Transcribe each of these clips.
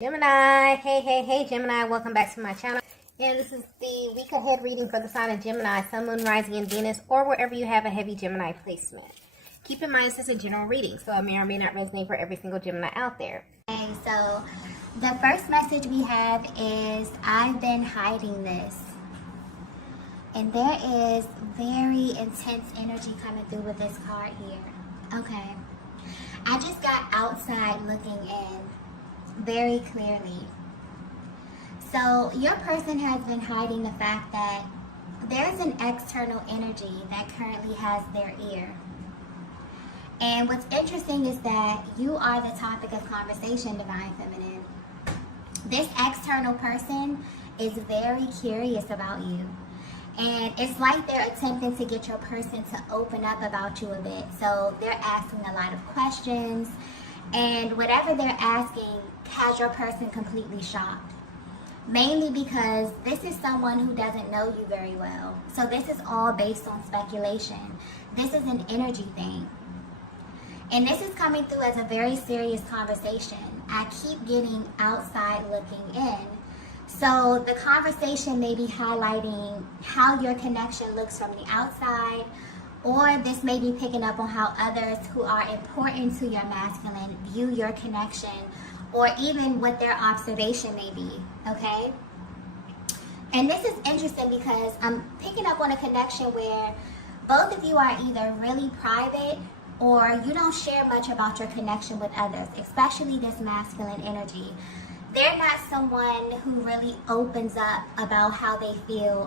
Gemini, hey Gemini, welcome back to my channel. And this is the week ahead reading for the sign of Gemini, Sun, Moon, Rising, and Venus, or wherever you have a heavy Gemini placement. Keep in mind this is a general reading, so it may or may not resonate for every single Gemini out there. Okay, so the first message we have is, I've been hiding this. And there is very intense energy coming through with this card here. Okay. I just got outside looking in very clearly. So your person has been hiding the fact that there's an external energy that currently has their ear. And what's interesting is that you are the topic of conversation, Divine Feminine. This external person is very curious about you. And it's like they're attempting to get your person to open up about you a bit. So they're asking a lot of questions. And whatever they're asking has your person completely shocked. Mainly because this is someone who doesn't know you very well. So this is all based on speculation. This is an energy thing. And this is coming through as a very serious conversation. I keep getting outside looking in. So the conversation may be highlighting how your connection looks from the outside, or this may be picking up on how others who are important to your masculine view your connection, or even what their observation may be, okay? And this is interesting because I'm picking up on a connection where both of you are either really private or you don't share much about your connection with others, especially this masculine energy. They're not someone who really opens up about how they feel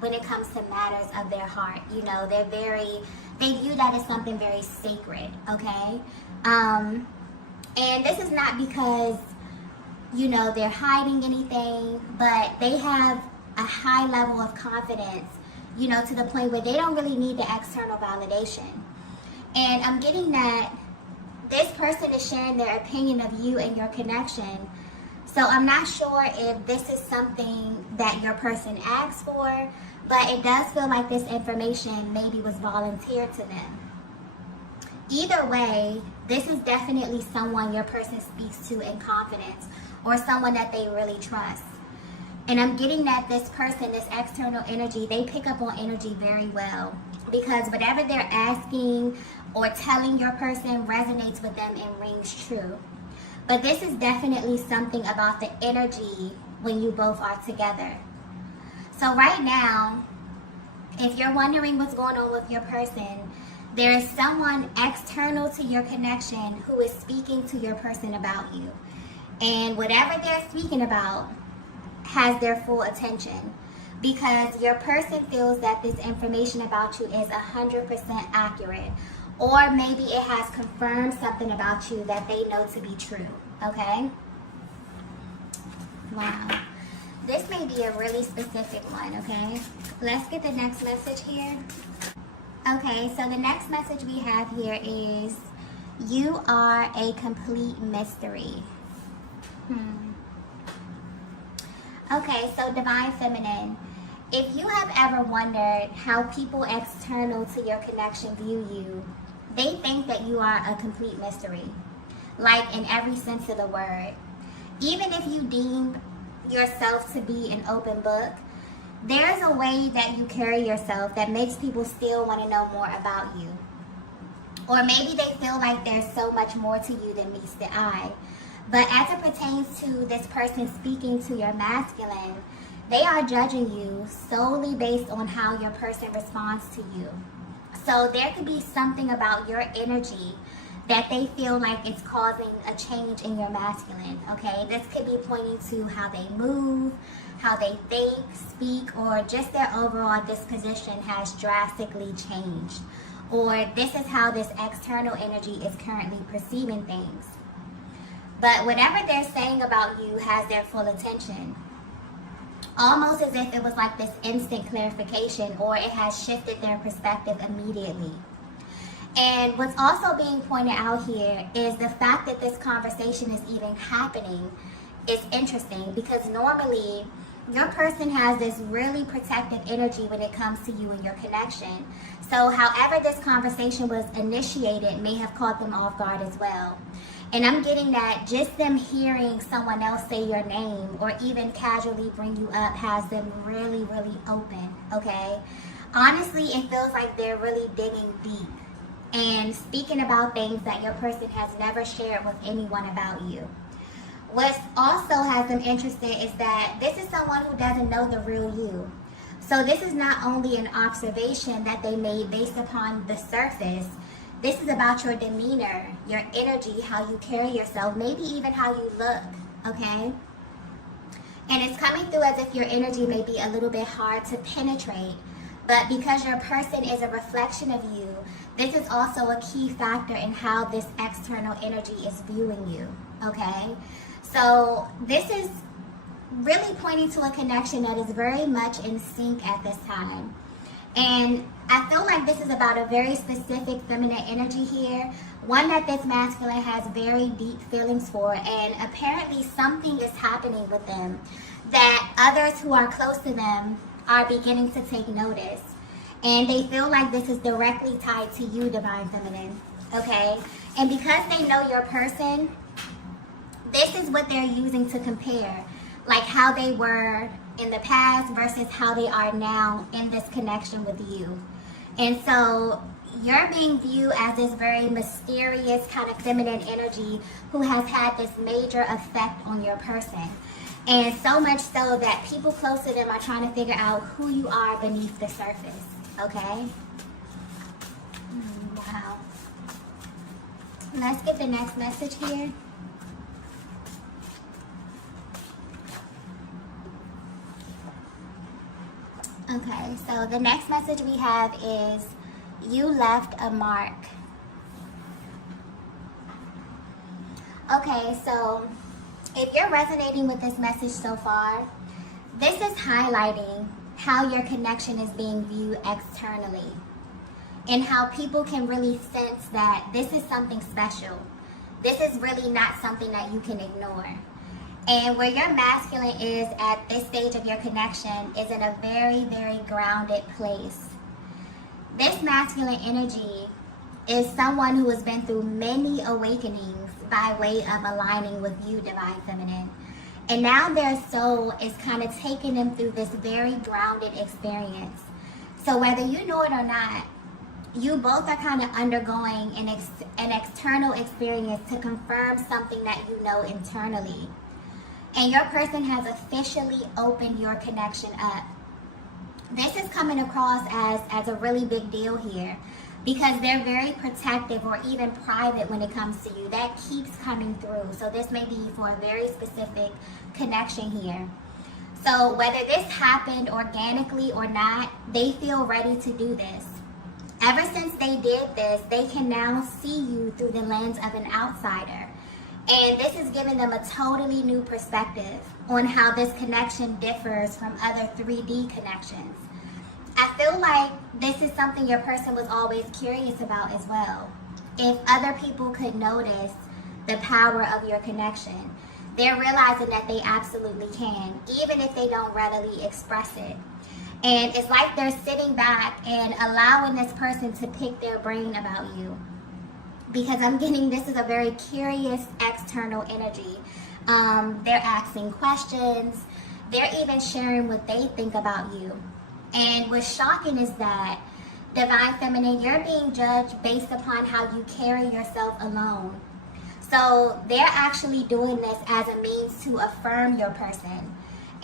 when it comes to matters of their heart. You know, they view that as something very sacred, okay? And this is not because, you know, they're hiding anything, but they have a high level of confidence, you know, to the point where they don't really need the external validation. And I'm getting that this person is sharing their opinion of you and your connection. So I'm not sure if this is something that your person asked for, but it does feel like this information maybe was volunteered to them. Either way, this is definitely someone your person speaks to in confidence, or someone that they really trust. And I'm getting that this person, this external energy, they pick up on energy very well, because whatever they're asking or telling your person resonates with them and rings true. But this is definitely something about the energy when you both are together. So right now, if you're wondering what's going on with your person, there is someone external to your connection who is speaking to your person about you. And whatever they're speaking about has their full attention, because your person feels that this information about you is 100% accurate. Or maybe it has confirmed something about you that they know to be true, okay? Wow. This may be a really specific one, okay? Let's get the next message here. Okay, so the next message we have here is, you are a complete mystery. Okay, so Divine Feminine, if you have ever wondered how people external to your connection view you, they think that you are a complete mystery, like in every sense of the word. Even if you deem yourself to be an open book, there's a way that you carry yourself that makes people still want to know more about you. Or maybe they feel like there's so much more to you than meets the eye. But as it pertains to this person speaking to your masculine, they are judging you solely based on how your person responds to you. So there could be something about your energy that they feel like it's causing a change in your masculine, okay? This could be pointing to how they move, how they think, speak, or just their overall disposition has drastically changed. Or this is how this external energy is currently perceiving things. But whatever they're saying about you has their full attention. Almost as if it was like this instant clarification, or it has shifted their perspective immediately. And what's also being pointed out here is the fact that this conversation is even happening is interesting, because normally your person has this really protective energy when it comes to you and your connection. So however this conversation was initiated may have caught them off guard as well. And I'm getting that just them hearing someone else say your name or even casually bring you up has them really, really open, okay? Honestly, it feels like they're really digging deep and speaking about things that your person has never shared with anyone about you. What also has them interested is that this is someone who doesn't know the real you. So this is not only an observation that they made based upon the surface. This is about your demeanor, your energy, how you carry yourself, maybe even how you look, okay? And it's coming through as if your energy may be a little bit hard to penetrate, but because your person is a reflection of you, this is also a key factor in how this external energy is viewing you, okay? So this is really pointing to a connection that is very much in sync at this time. And I feel like this is about a very specific feminine energy here, one that this masculine has very deep feelings for, and apparently something is happening with them that others who are close to them are beginning to take notice. And they feel like this is directly tied to you, Divine Feminine, okay? And because they know your person, this is what they're using to compare, like how they were in the past versus how they are now in this connection with you. And so you're being viewed as this very mysterious kind of feminine energy who has had this major effect on your person. And so much so that people close to them are trying to figure out who you are beneath the surface, okay? Wow. Let's get the next message here. Okay, so the next message we have is, you left a mark. Okay, so if you're resonating with this message so far, this is highlighting how your connection is being viewed externally and how people can really sense that this is something special. This is really not something that you can ignore. And where your masculine is at this stage of your connection is in a very, very grounded place. This masculine energy is someone who has been through many awakenings by way of aligning with you, Divine Feminine. And now their soul is kind of taking them through this very grounded experience. So whether you know it or not, you both are kind of undergoing an external experience to confirm something that you know internally. And your person has officially opened your connection up. This is coming across as a really big deal here because they're very protective or even private when it comes to you. That keeps coming through. So this may be for a very specific connection here. So whether this happened organically or not, they feel ready to do this. Ever since they did this, they can now see you through the lens of an outsider. And this is giving them a totally new perspective on how this connection differs from other 3D connections. I feel like this is something your person was always curious about as well. If other people could notice the power of your connection, they're realizing that they absolutely can, even if they don't readily express it. And it's like they're sitting back and allowing this person to pick their brain about you. Because I'm getting this is a very curious external energy. They're asking questions. They're even sharing what they think about you. And what's shocking is that, Divine Feminine, you're being judged based upon how you carry yourself alone. So they're actually doing this as a means to affirm your person.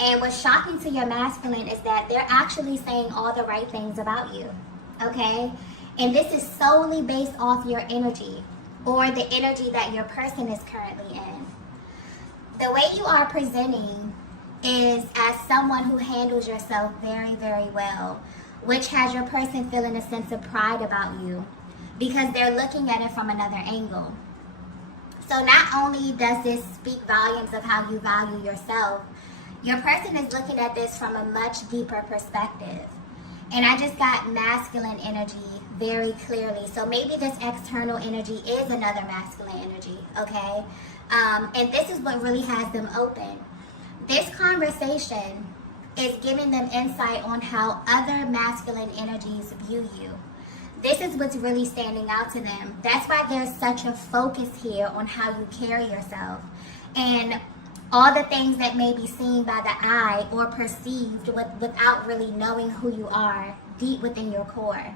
And what's shocking to your masculine is that they're actually saying all the right things about you. Okay? And this is solely based off your energy or the energy that your person is currently in. The way you are presenting is as someone who handles yourself very, very well, which has your person feeling a sense of pride about you because they're looking at it from another angle. So not only does this speak volumes of how you value yourself, your person is looking at this from a much deeper perspective. And I just got masculine energy very clearly. So maybe this external energy is another masculine energy, okay? And this is what really has them open. This conversation is giving them insight on how other masculine energies view you. This is what's really standing out to them. That's why there's such a focus here on how you carry yourself. And all the things that may be seen by the eye or perceived without really knowing who you are deep within your core.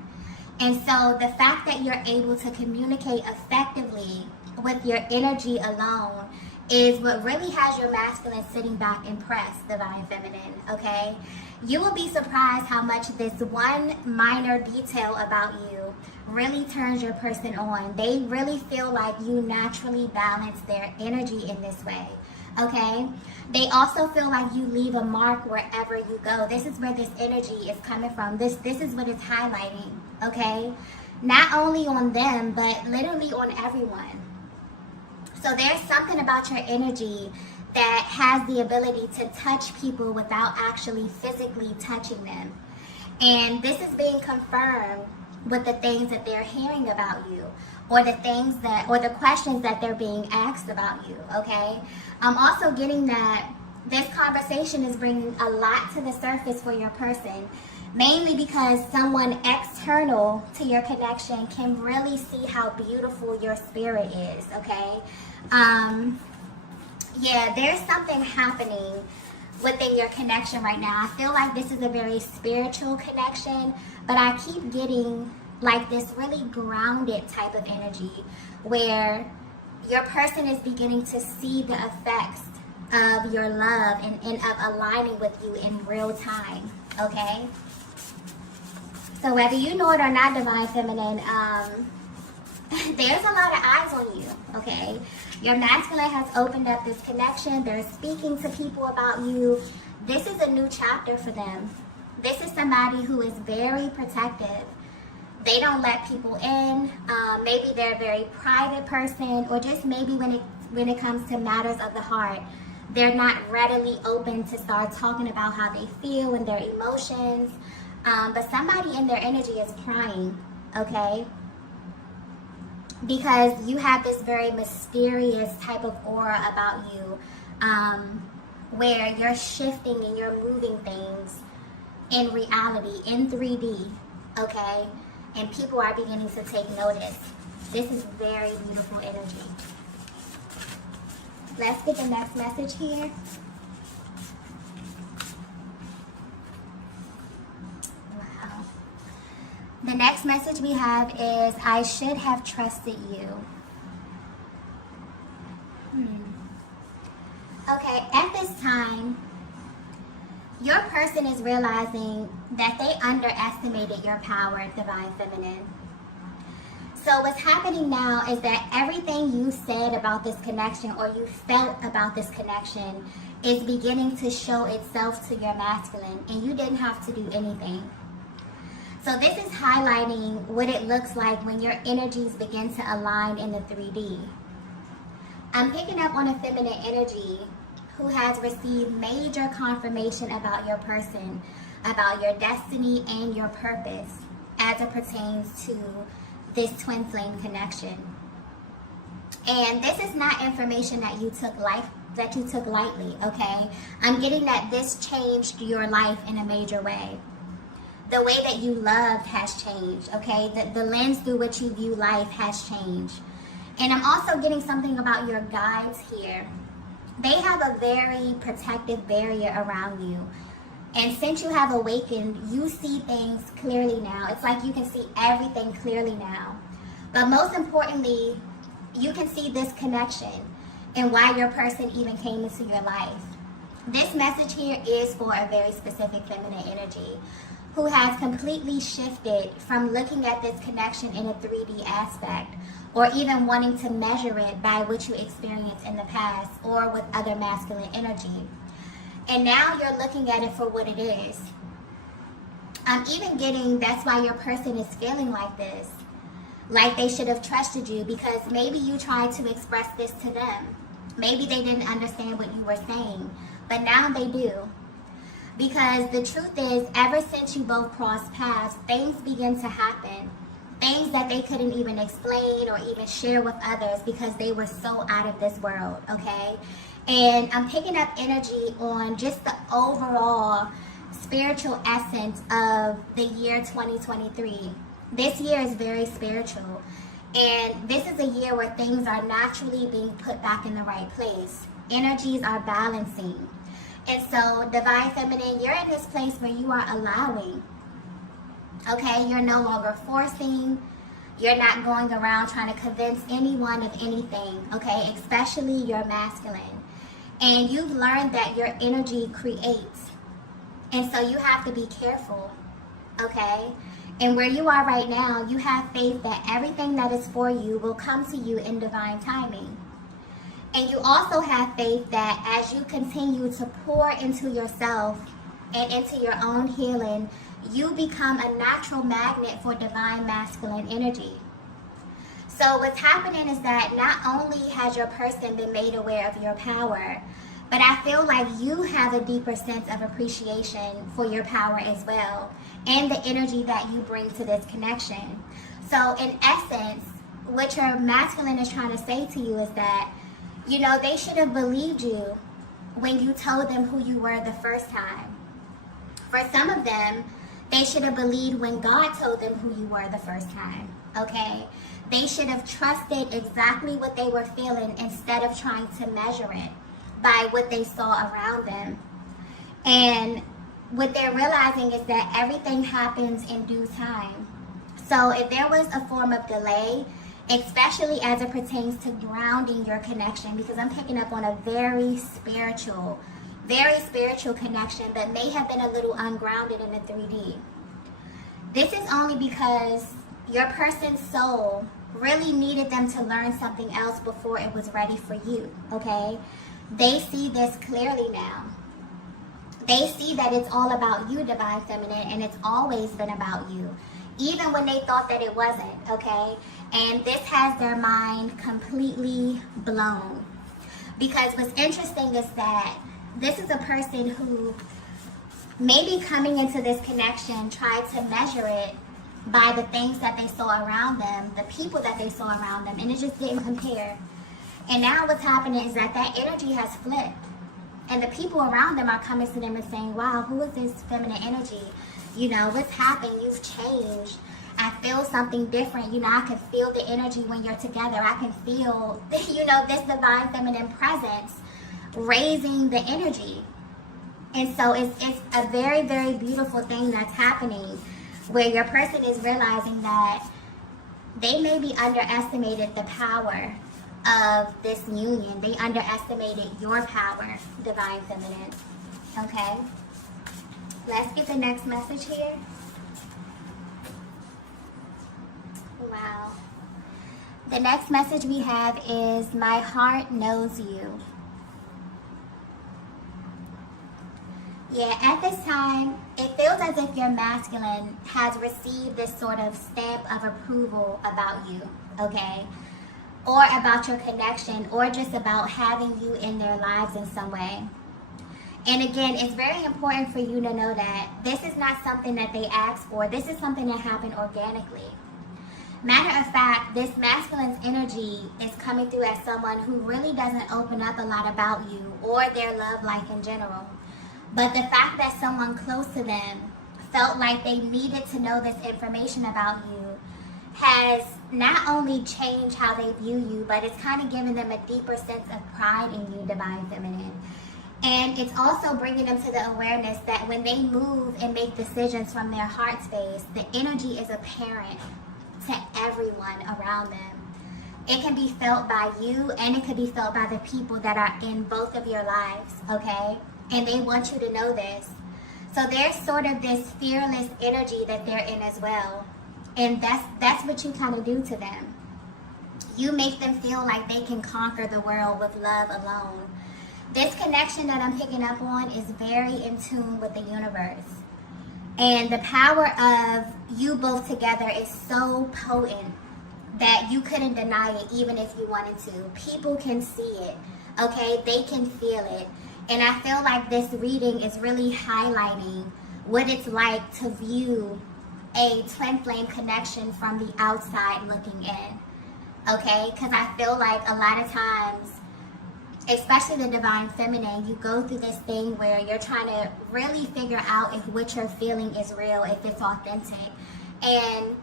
And so the fact that you're able to communicate effectively with your energy alone is what really has your masculine sitting back impressed, divine feminine, okay? You will be surprised how much this one minor detail about you really turns your person on. They really feel like you naturally balance their energy in this way, okay? They also feel like you leave a mark wherever you go. This is where this energy is coming from. This is what it's highlighting, okay? Not only on them, but literally on everyone. So there's something about your energy that has the ability to touch people without actually physically touching them. And this is being confirmed with the things that they're hearing about you, or the things that, or the questions that they're being asked about you, okay? I'm also getting that this conversation is bringing a lot to the surface for your person, mainly because someone external to your connection can really see how beautiful your spirit is, okay? Yeah, there's something happening within your connection right now. I feel like this is a very spiritual connection, but I keep getting like this really grounded type of energy where your person is beginning to see the effects of your love and of aligning with you in real time, okay? So whether you know it or not, divine feminine, there's a lot of eyes on you, okay? Your masculine has opened up this connection. They're speaking to people about you. This is a new chapter for them. This is somebody who is very protective. They don't let people in. Maybe they're a very private person, or just maybe when it comes to matters of the heart, they're not readily open to start talking about how they feel and their emotions. But somebody in their energy is crying, okay? Because you have this very mysterious type of aura about you, where you're shifting and you're moving things in reality, in 3D, okay? And people are beginning to take notice. This is very beautiful energy. Let's get the next message here. Wow. The next message we have is, I should have trusted you. Okay, at this time, your person is realizing that they underestimated your power, divine feminine. So what's happening now is that everything you said about this connection, or you felt about this connection, is beginning to show itself to your masculine, and you didn't have to do anything. So this is highlighting what it looks like when your energies begin to align in the 3D. I'm picking up on a feminine energy who has received major confirmation about your person, about your destiny and your purpose as it pertains to this twin flame connection. And this is not information that you took lightly, okay? I'm getting that this changed your life in a major way. The way that you loved has changed, okay? The lens through which you view life has changed. And I'm also getting something about your guides here. They have a very protective barrier around you. And since you have awakened, you see things clearly now. It's like you can see everything clearly now. But most importantly, you can see this connection and why your person even came into your life. This message here is for a very specific feminine energy who has completely shifted from looking at this connection in a 3D aspect, or even wanting to measure it by what you experienced in the past or with other masculine energy. And now you're looking at it for what it is. I'm even getting that's why your person is feeling like this. Like they should have trusted you, because maybe you tried to express this to them. Maybe they didn't understand what you were saying, but now they do. Because the truth is, ever since you both crossed paths, things begin to happen. Things that they couldn't even explain or even share with others because they were so out of this world, okay? And I'm picking up energy on just the overall spiritual essence of the year 2023. This year is very spiritual. And this is a year where things are naturally being put back in the right place. Energies are balancing. And so, Divine Feminine, you're in this place where you are allowing. Okay? You're no longer forcing. You're not going around trying to convince anyone of anything. Okay? Especially your masculine. And you've learned that your energy creates. And so you have to be careful. Okay? And where you are right now, you have faith that everything that is for you will come to you in divine timing. And you also have faith that as you continue to pour into yourself and into your own healing, you become a natural magnet for divine masculine energy. So what's happening is that not only has your person been made aware of your power, but I feel like you have a deeper sense of appreciation for your power as well, and the energy that you bring to this connection. So in essence, what your masculine is trying to say to you is that, you know, they should have believed you when you told them who you were the first time. For some of them, they should have believed when God told them who you were the first time, okay? They should have trusted exactly what they were feeling instead of trying to measure it by what they saw around them. And what they're realizing is that everything happens in due time. So if there was a form of delay, especially as it pertains to grounding your connection, because I'm picking up on a very spiritual connection, but may have been a little ungrounded in the 3D. This is only because your person's soul really needed them to learn something else before it was ready for you, okay? They see this clearly now. They see that it's all about you, Divine Feminine, and it's always been about you, even when they thought that it wasn't, okay? And this has their mind completely blown. Because what's interesting is that this is a person who maybe coming into this connection tried to measure it by the things that they saw around them, the people that they saw around them, and it just didn't compare. And now what's happening is that that energy has flipped. And the people around them are coming to them and saying, wow, who is this feminine energy? You know, what's happened? You've changed. I feel something different. You know, I can feel the energy when you're together. I can feel, you know, this divine feminine presence raising the energy. And so it's a very, very beautiful thing that's happening where your person is realizing that they maybe underestimated the power of this union. They underestimated your power, Divine Feminine. Okay? Let's get the next message here. Wow. The next message we have is, my heart knows you. Yeah, at this time, it feels as if your masculine has received this sort of stamp of approval about you, okay? Or about your connection, or just about having you in their lives in some way. And again, it's very important for you to know that this is not something that they asked for. This is something that happened organically. Matter of fact, this masculine's energy is coming through as someone who really doesn't open up a lot about you or their love life in general. But the fact that someone close to them felt like they needed to know this information about you has not only changed how they view you, but it's kind of given them a deeper sense of pride in you, Divine Feminine. And it's also bringing them to the awareness that when they move and make decisions from their heart space, the energy is apparent to everyone around them. It can be felt by you, and it can be felt by the people that are in both of your lives, okay? And they want you to know this. So there's sort of this fearless energy that they're in as well. And that's what you kind of do to them. You make them feel like they can conquer the world with love alone. This connection that I'm picking up on is very in tune with the universe. And the power of you both together is so potent that you couldn't deny it even if you wanted to. People can see it, okay? They can feel it. And I feel like this reading is really highlighting what it's like to view a twin flame connection from the outside looking in, okay? Because I feel like a lot of times, especially the Divine Feminine, you go through this thing where you're trying to really figure out if what you're feeling is real, if it's authentic. And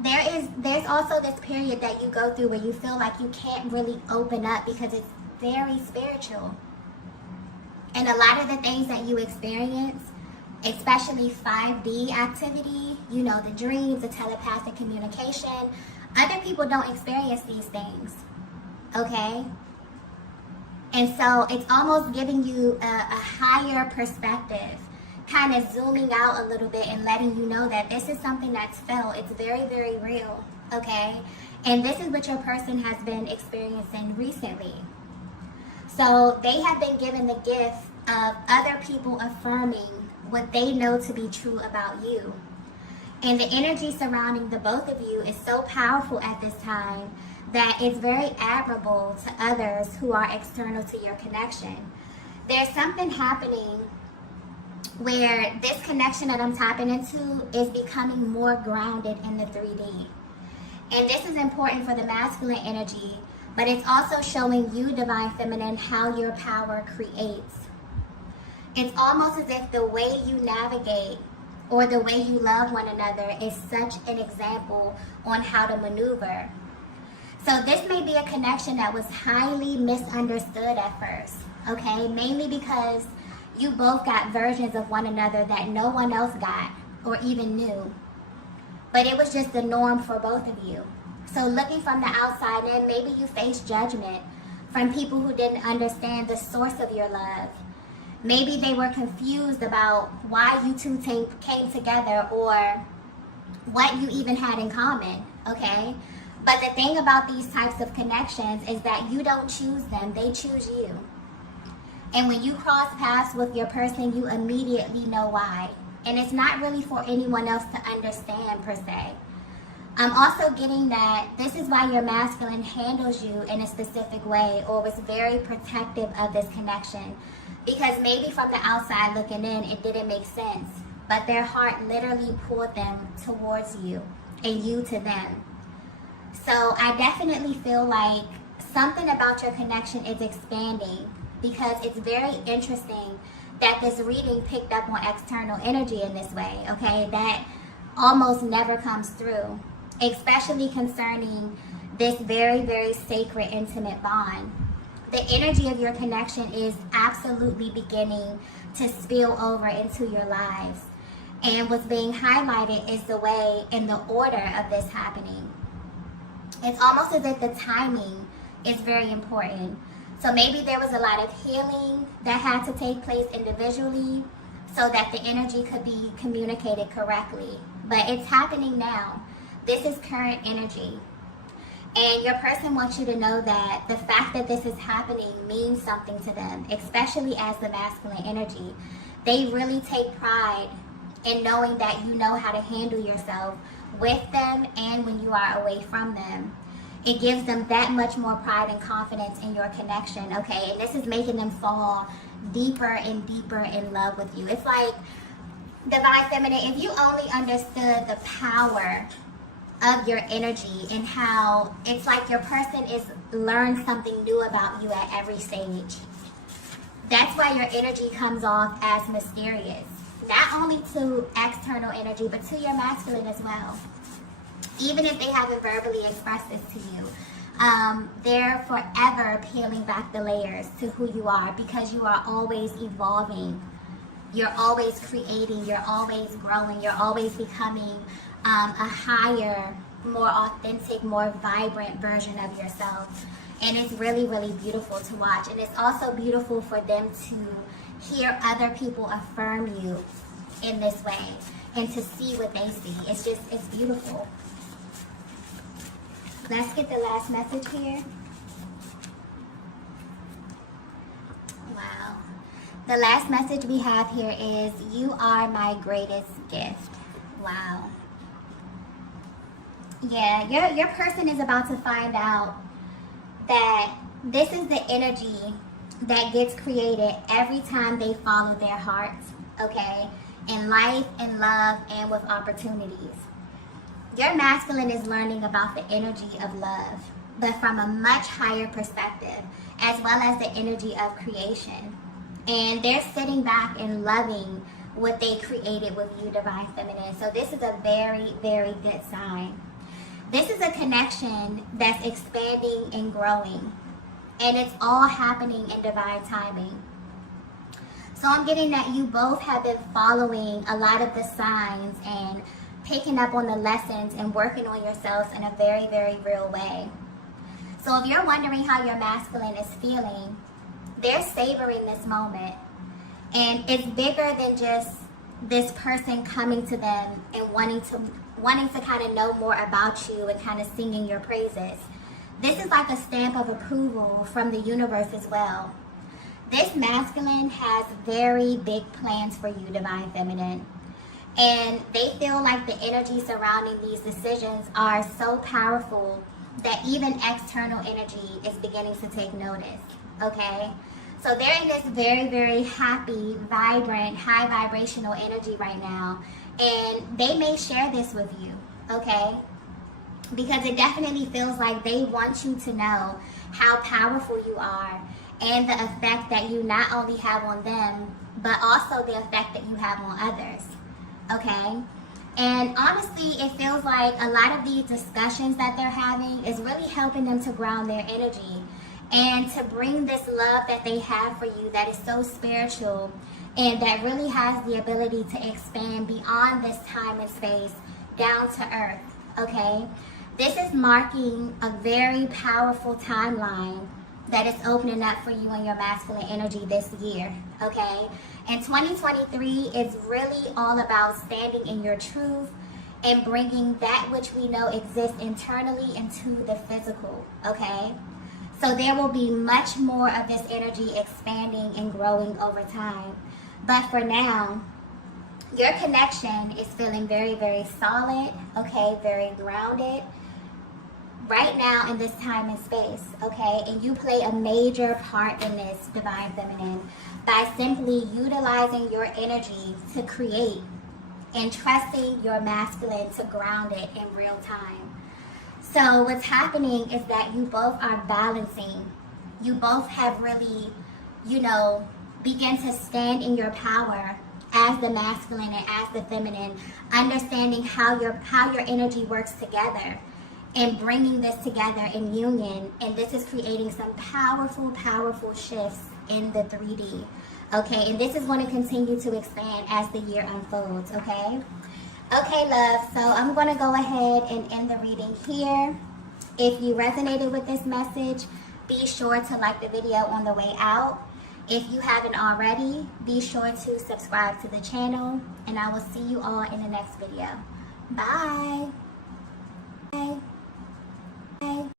there's also this period that you go through where you feel like you can't really open up because it's very spiritual. And a lot of the things that you experience, especially 5D activity, you know, the dreams, the telepathic communication, other people don't experience these things, okay? And so it's almost giving you a higher perspective, kind of zooming out a little bit and letting you know that this is something that's felt. It's very, very real, okay? And this is what your person has been experiencing recently. So they have been given the gift of other people affirming what they know to be true about you. And the energy surrounding the both of you is so powerful at this time that it's very admirable to others who are external to your connection. There's something happening where this connection that I'm tapping into is becoming more grounded in the 3D. And this is important for the masculine energy, but it's also showing you, Divine Feminine, how your power creates. It's almost as if the way you navigate or the way you love one another is such an example on how to maneuver. So this may be a connection that was highly misunderstood at first, okay? Mainly because you both got versions of one another that no one else got or even knew. But it was just the norm for both of you. So looking from the outside in, maybe you faced judgment from people who didn't understand the source of your love. Maybe they were confused about why you two came together or what you even had in common, okay? But the thing about these types of connections is that you don't choose them, they choose you. And when you cross paths with your person, you immediately know why. And it's not really for anyone else to understand per se. I'm also getting that this is why your masculine handles you in a specific way or was very protective of this connection. Because maybe from the outside looking in, it didn't make sense. But their heart literally pulled them towards you and you to them. So I definitely feel like something about your connection is expanding because it's very interesting that this reading picked up on external energy in this way, okay? That almost never comes through, especially concerning this very, very sacred, intimate bond. The energy of your connection is absolutely beginning to spill over into your lives. And what's being highlighted is the way and the order of this happening. It's almost as if the timing is very important. So maybe there was a lot of healing that had to take place individually so that the energy could be communicated correctly. But it's happening now. This is current energy. And your person wants you to know that the fact that this is happening means something to them, especially as the masculine energy. They really take pride in knowing that you know how to handle yourself with them and when you are away from them. It gives them that much more pride and confidence in your connection, okay? And this is making them fall deeper and deeper in love with you. It's like, Divine Feminine, if you only understood the power of your energy and how it's like your person is learned something new about you at every stage. That's why your energy comes off as mysterious. Not only to external energy, but to your masculine as well. Even if they haven't verbally expressed this to you, they're forever peeling back the layers to who you are because you are always evolving. You're always creating. You're always growing. You're always becoming a higher, more authentic, more vibrant version of yourself. And it's really, really beautiful to watch. And it's also beautiful for them to hear other people affirm you in this way and to see what they see. It's beautiful. Let's get the last message here. Wow. The last message we have here is, you are my greatest gift. Wow. Yeah, your person is about to find out that this is the energy that gets created every time they follow their hearts, okay? In life, in love, and with opportunities. Your masculine is learning about the energy of love, but from a much higher perspective, as well as the energy of creation. And they're sitting back and loving what they created with you, Divine Feminine. So this is a very, very good sign. This is a connection that's expanding and growing. And it's all happening in divine timing. So I'm getting that you both have been following a lot of the signs and picking up on the lessons and working on yourselves in a very, very real way. So if you're wondering how your masculine is feeling, they're savoring this moment. And it's bigger than just this person coming to them and wanting to kind of know more about you and kind of singing your praises. This is like a stamp of approval from the universe as well. This masculine has very big plans for you, Divine Feminine. And they feel like the energy surrounding these decisions are so powerful that even external energy is beginning to take notice, okay? So they're in this very, very happy, vibrant, high vibrational energy right now. And they may share this with you, okay? Because it definitely feels like they want you to know how powerful you are and the effect that you not only have on them, but also the effect that you have on others, okay? And honestly, it feels like a lot of these discussions that they're having is really helping them to ground their energy and to bring this love that they have for you that is so spiritual and that really has the ability to expand beyond this time and space down to earth, okay? This is marking a very powerful timeline that is opening up for you and your masculine energy this year, okay? And 2023 is really all about standing in your truth and bringing that which we know exists internally into the physical, okay? So there will be much more of this energy expanding and growing over time. But for now, your connection is feeling very, very solid, okay? Very grounded right now in this time and space, okay? And you play a major part in this, Divine Feminine, by simply utilizing your energy to create and trusting your masculine to ground it in real time. So what's happening is that you both are balancing. You both have really, begin to stand in your power as the masculine and as the feminine, understanding how your energy works together and bringing this together in union. And this is creating some powerful, powerful shifts in the 3D. Okay, and this is going to continue to expand as the year unfolds, okay? Okay, love, so I'm going to go ahead and end the reading here. If you resonated with this message, be sure to like the video on the way out. If you haven't already, be sure to subscribe to the channel, and I will see you all in the next video. Bye. Bye.